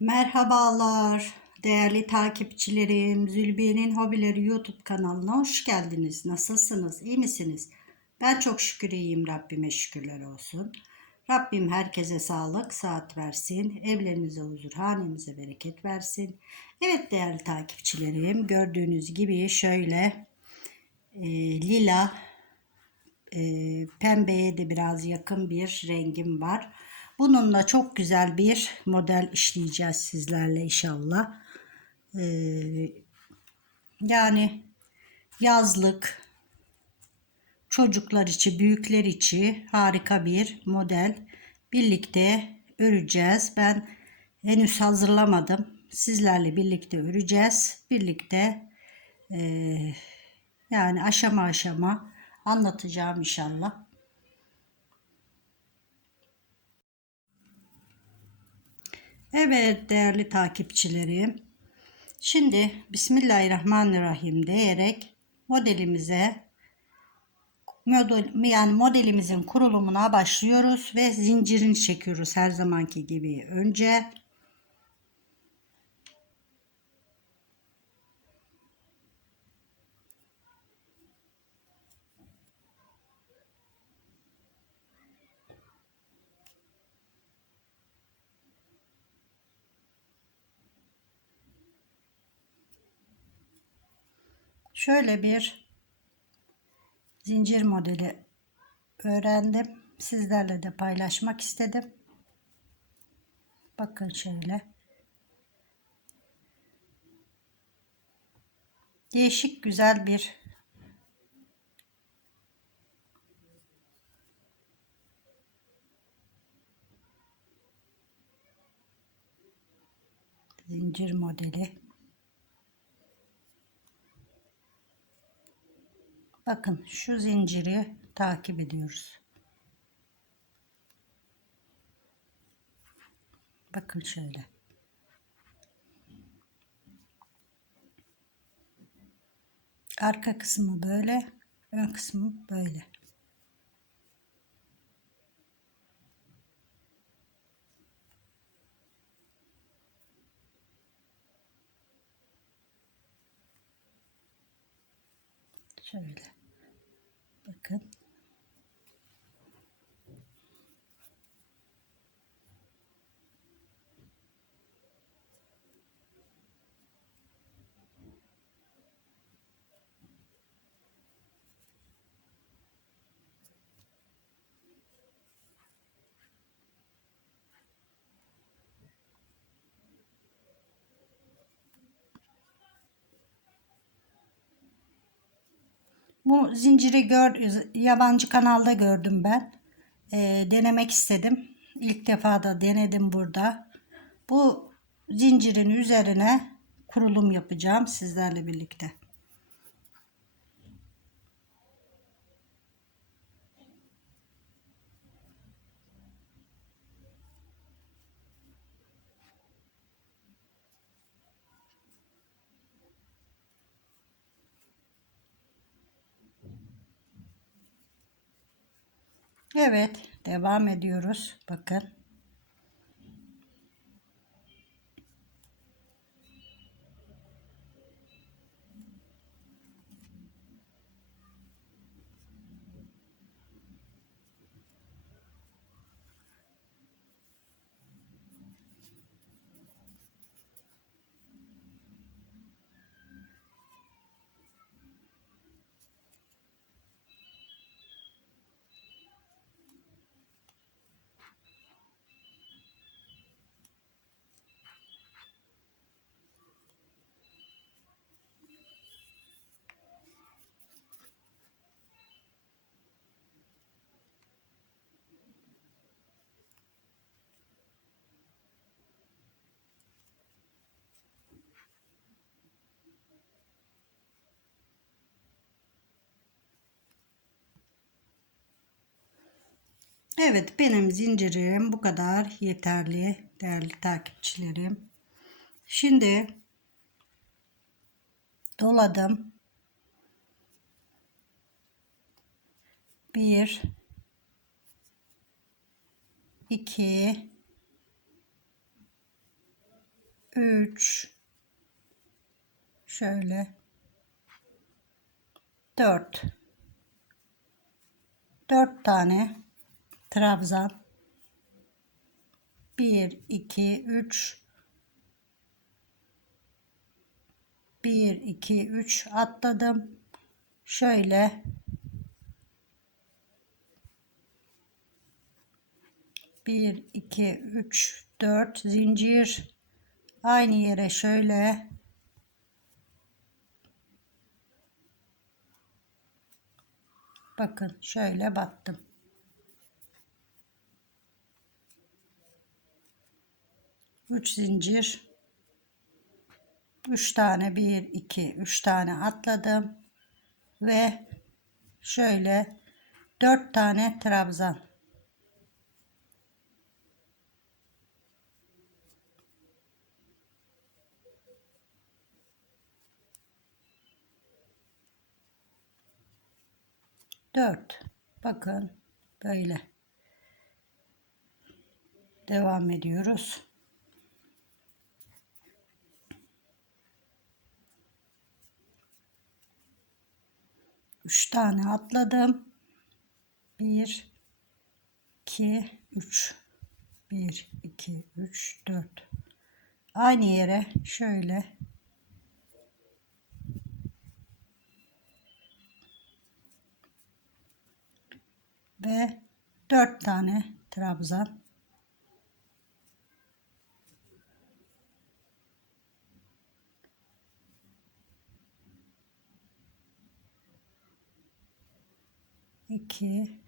Merhabalar değerli takipçilerim. Zülbiye'nin Hobileri YouTube kanalına hoş geldiniz. Nasılsınız? İyi misiniz? Ben çok şükür iyiyim. Rabbime şükürler olsun. Rabbim herkese sağlık, saat versin. Evlerinize huzur, hanenize bereket versin. Evet değerli takipçilerim. Gördüğünüz gibi şöyle e, lila e, pembeye de biraz yakın bir rengim var. Bununla çok güzel bir model işleyeceğiz sizlerle inşallah. Ee, yani yazlık çocuklar için, büyükler için harika bir model. Birlikte öreceğiz. Ben henüz hazırlamadım. Sizlerle birlikte öreceğiz. Birlikte e, yani aşama aşama anlatacağım inşallah. Evet değerli takipçilerim. Şimdi Bismillahirrahmanirrahim diyerek modelimize model, yani modelimizin kurulumuna başlıyoruz ve zincirini çekiyoruz her zamanki gibi. Önce Şöyle bir zincir modeli öğrendim. Sizlerle de paylaşmak istedim. Bakın şöyle. Değişik güzel bir zincir modeli. Bakın şu zinciri takip ediyoruz. Bakın şöyle. Arka kısmı böyle, ön kısmı böyle. Şöyle. Bakın. Bu zinciri gör, yabancı kanalda gördüm ben. E, denemek istedim. İlk defa da denedim burada. Bu zincirin üzerine kurulum yapacağım sizlerle birlikte. Evet, devam ediyoruz. Bakın. Evet benim zincirim bu kadar yeterli değerli takipçilerim. Şimdi doladım. Bir, iki, 3 şöyle 4 4 tane trabzan. 1 2 3 1 2 3 atladım. Şöyle. Bir iki üç dört. Zincir. Aynı yere şöyle. Bakın şöyle battım üç zincir. Üç tane bir iki üç tane atladım. Ve şöyle dört tane trabzan. Dört. Bakın böyle. Devam ediyoruz üç tane atladım. Bir iki üç. Bir iki üç dört. Aynı yere şöyle. Ve 4 tane trabzan iki.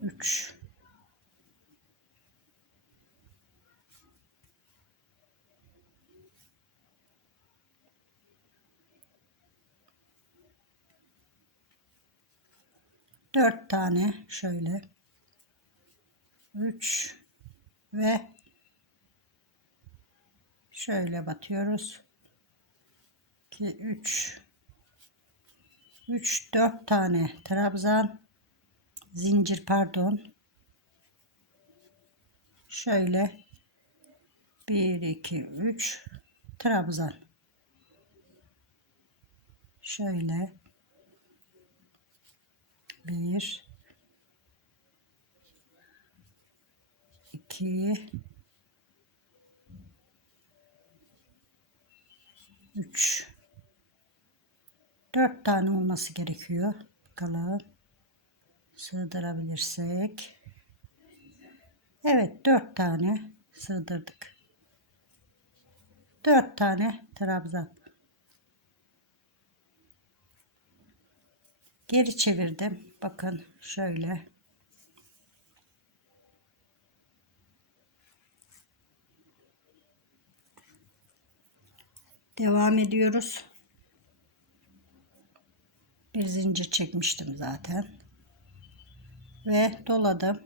Üç. Dört tane şöyle. Üç ve şöyle batıyoruz. 2 3 3 4 tane trabzan zincir pardon. Şöyle 1 2 3 trabzan. Şöyle bir iki üç dört tane olması gerekiyor. Bakalım. Sığdırabilirsek. Evet dört tane sığdırdık. Dört tane trabzan. Geri çevirdim. Bakın şöyle. Devam ediyoruz bir zincir çekmiştim zaten. Ve doladım.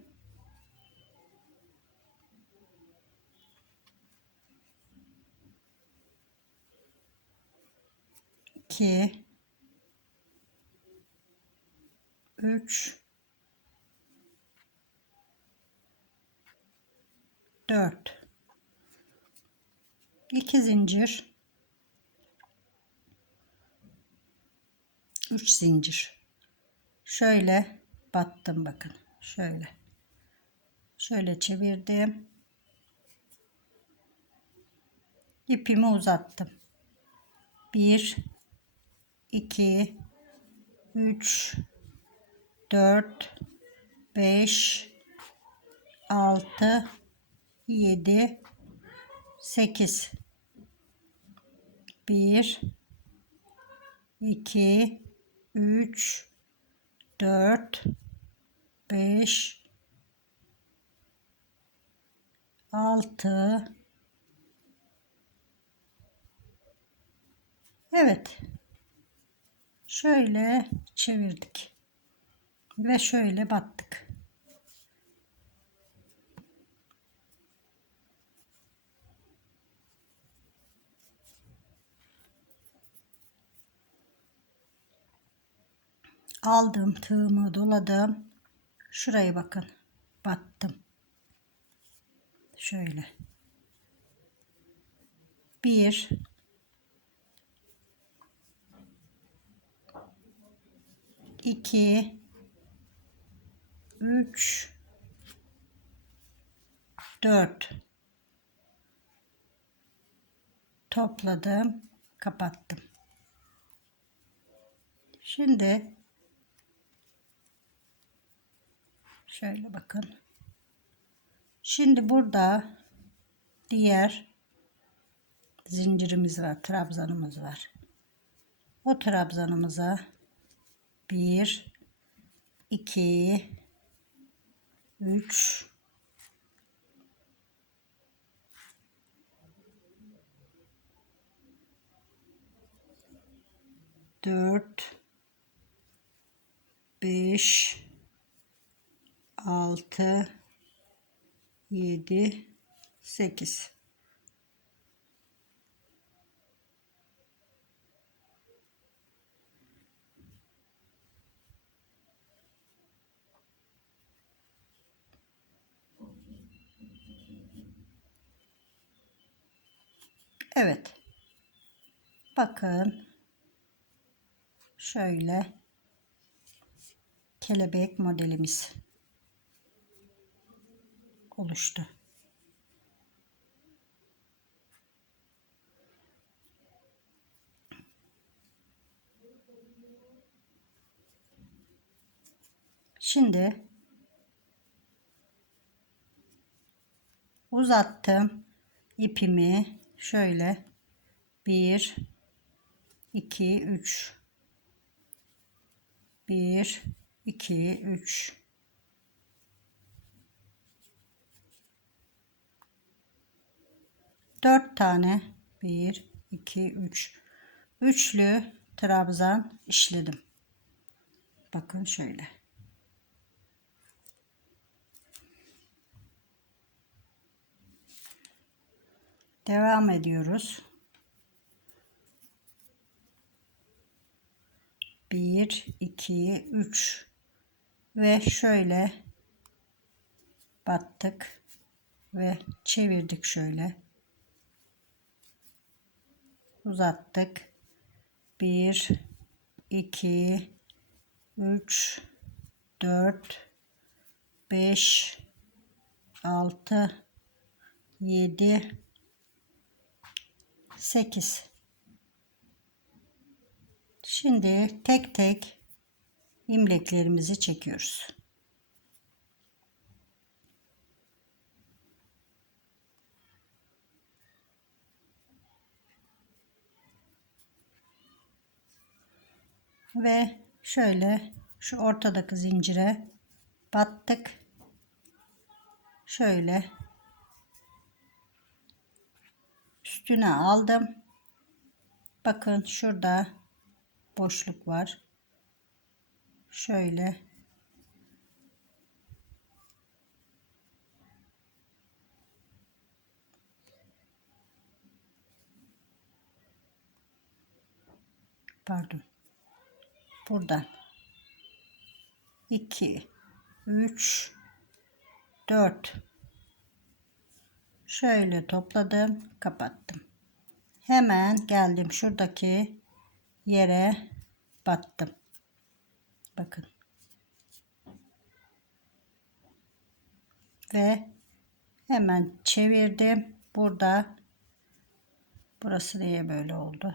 İki. 3 4 2 zincir 3 zincir. Şöyle battım bakın. Şöyle. Şöyle çevirdim. İpimi uzattım. 1 2 3 4 5 6 7 8 1 2 3 4 5 6 Evet. Şöyle çevirdik ve şöyle battık. Aldım tığımı doladım. Şuraya bakın. Battım. Şöyle. Bir, iki, üç, dört. Topladım, kapattım. Şimdi şöyle bakın. Şimdi burada diğer zincirimiz var, trabzanımız var. O trabzanımıza 1 2 3 4 5 6 7 8 Evet. Bakın. Şöyle kelebek modelimiz oluştu. Şimdi uzattım ipimi. Şöyle 1 2 3 1 2 3 4 tane 1 2 3 üçlü trabzan işledim. Bakın şöyle. Devam ediyoruz. 1 2 3 ve şöyle battık ve çevirdik şöyle uzattık 1 2 3 4 5 6 7 8 Şimdi tek tek imleklerimizi çekiyoruz. Ve şöyle şu ortadaki zincire battık. Şöyle üstüne aldım. Bakın şurada boşluk var. Şöyle pardon buradan 2 3 4 şöyle topladım kapattım hemen geldim şuradaki yere battım. Bakın. Ve hemen çevirdim. Burada burası niye böyle oldu?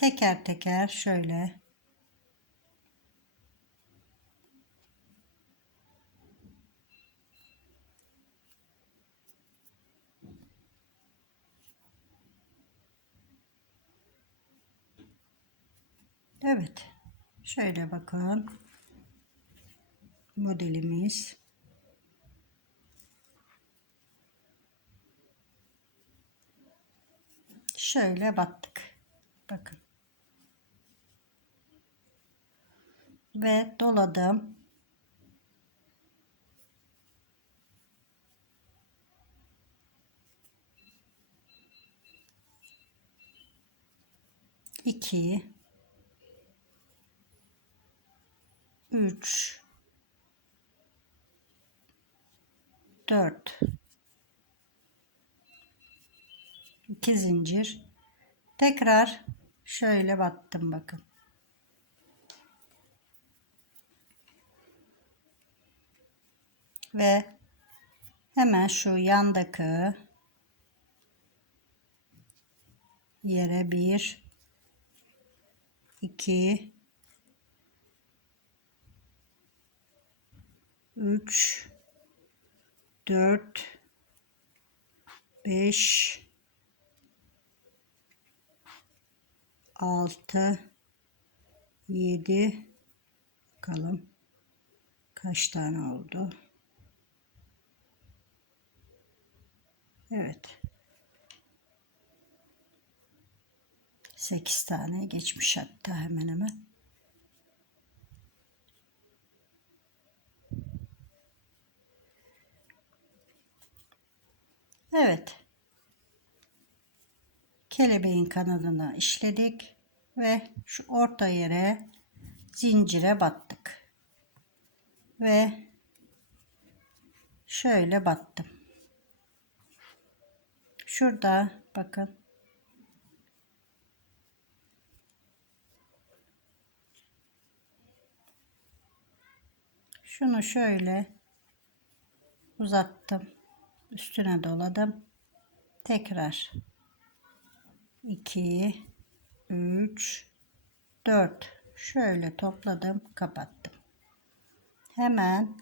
teker teker şöyle Evet. Şöyle bakın. modelimiz. Şöyle battık. Bakın. Ve doladım. İki, üç, dört, iki zincir. Tekrar şöyle battım bakın. Ve hemen şu yandaki yere bir 2 3 4 5 6 7 bakalım kaç tane oldu Evet 8 tane geçmiş hatta hemen hemen. Evet. Kelebeğin kanadını işledik ve şu orta yere zincire battık. Ve şöyle battım. Şurada bakın Şunu şöyle uzattım. Üstüne doladım. Tekrar 2 3 4 şöyle topladım, kapattım. Hemen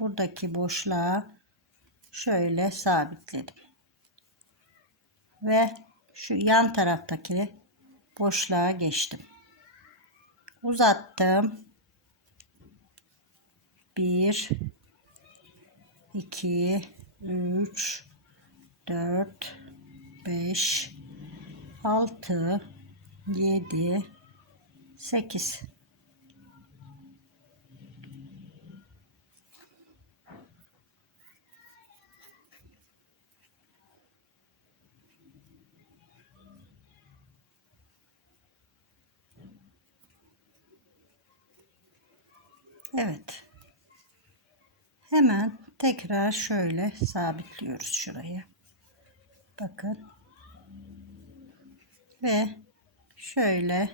buradaki boşluğa şöyle sabitledim. Ve şu yan taraftaki boşluğa geçtim. Uzattım. 1 2 3 4 5 6 7 8 Evet. Hemen tekrar şöyle sabitliyoruz şurayı. Bakın. Ve şöyle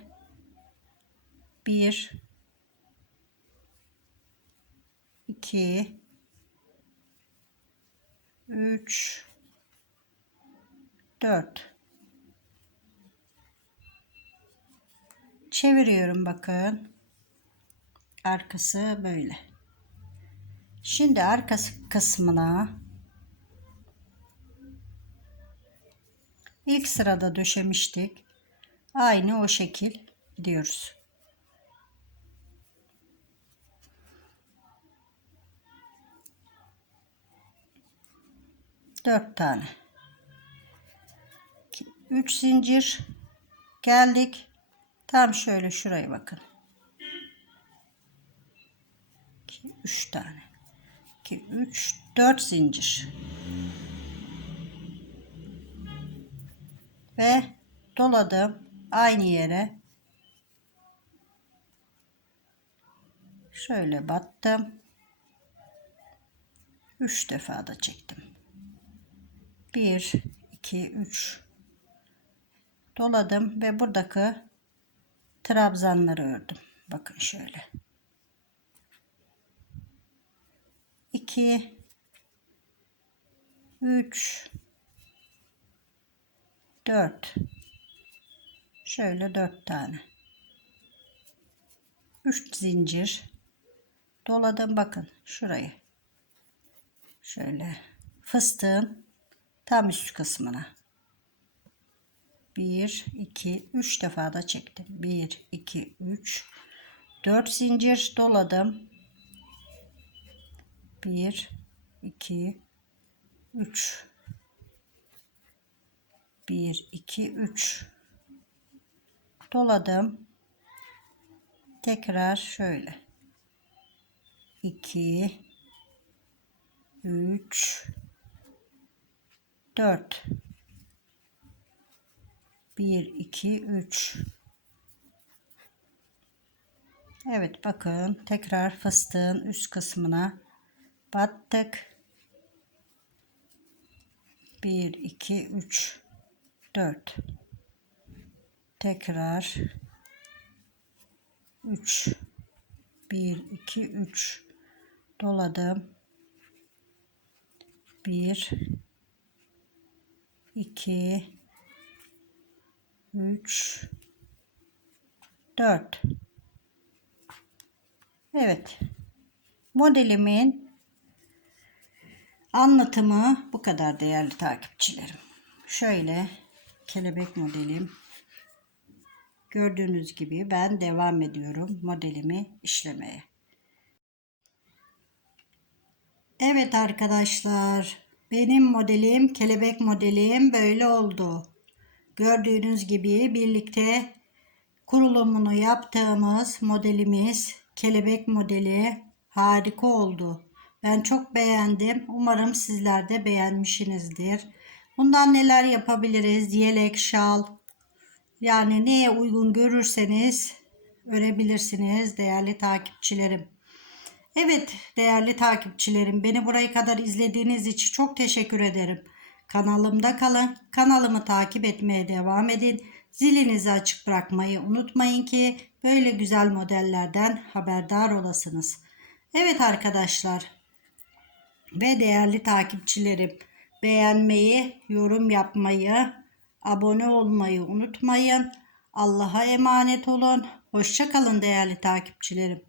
bir iki üç dört çeviriyorum bakın arkası böyle Şimdi arka kısmına ilk sırada döşemiştik. Aynı o şekil gidiyoruz. Dört tane. Üç zincir geldik. Tam şöyle şuraya bakın. 2 3 tane. 2, 3, 4 zincir. Ve doladım aynı yere. Şöyle battım. 3 defa da çektim. 1, 2, 3 doladım ve buradaki trabzanları ördüm. Bakın şöyle. 2 3 4 şöyle 4 tane. 3 zincir. Doladım bakın şurayı. Şöyle fıstığın tam üst kısmına. 1 2 3 defa da çektim. 1 2 3 4 zincir doladım 1 2 3 1 2 3 doladım. Tekrar şöyle. 2 3 4 1 2 3 Evet bakın tekrar fıstığın üst kısmına battık. 1 2 3 4 tekrar. 3 1 2 3 doladım. 1 2 3 4 Evet. Modelimin anlatımı bu kadar değerli takipçilerim şöyle kelebek modelim Gördüğünüz gibi ben devam ediyorum modelimi işlemeye. Evet arkadaşlar benim modelim kelebek modelim böyle oldu. Gördüğünüz gibi birlikte kurulumunu yaptığımız modelimiz kelebek modeli harika oldu. Ben çok beğendim. Umarım sizler de beğenmişsinizdir. Bundan neler yapabiliriz? Yelek, şal, yani neye uygun görürseniz örebilirsiniz değerli takipçilerim. Evet değerli takipçilerim beni buraya kadar izlediğiniz için çok teşekkür ederim. Kanalımda kalın. Kanalımı takip etmeye devam edin. Zilinizi açık bırakmayı unutmayın ki böyle güzel modellerden haberdar olasınız. Evet arkadaşlar ve değerli takipçilerim beğenmeyi, yorum yapmayı, abone olmayı unutmayın. Allah'a emanet olun. Hoşça kalın değerli takipçilerim.